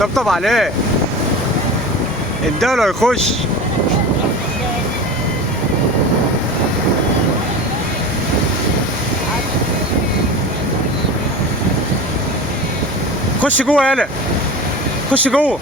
طبطب عليه الدولة يخش. خش جوه يالا، خش جوه.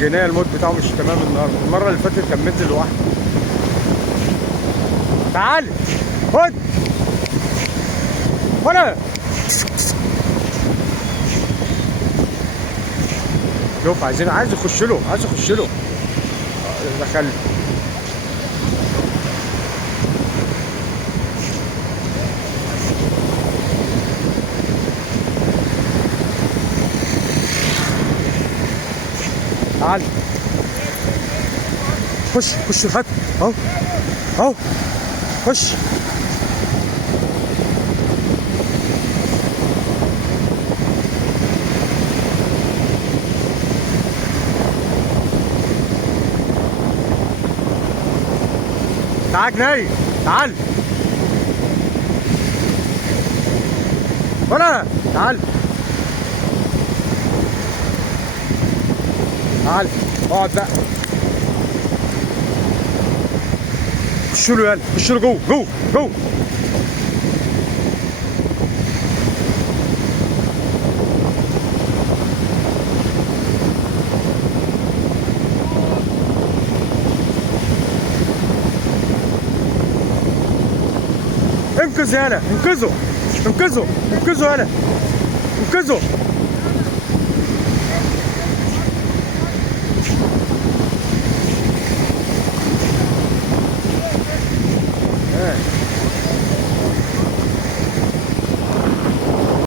جنيه الموت بتاعه مش تمام النهارده، المره اللي فاتت كان مدي لوحده. تعال خد ولا شوف، عايز يخش له، عايز يخش له. دخل. تعال خش خش هات اهو اهو خش. تعال جناي، تعال ولا تعال تعال اقعد بقى. خش له يلا، خش له جوه جوه جوه. انقذ يالا، انقذه انقذه انقذه يالا، انقذه.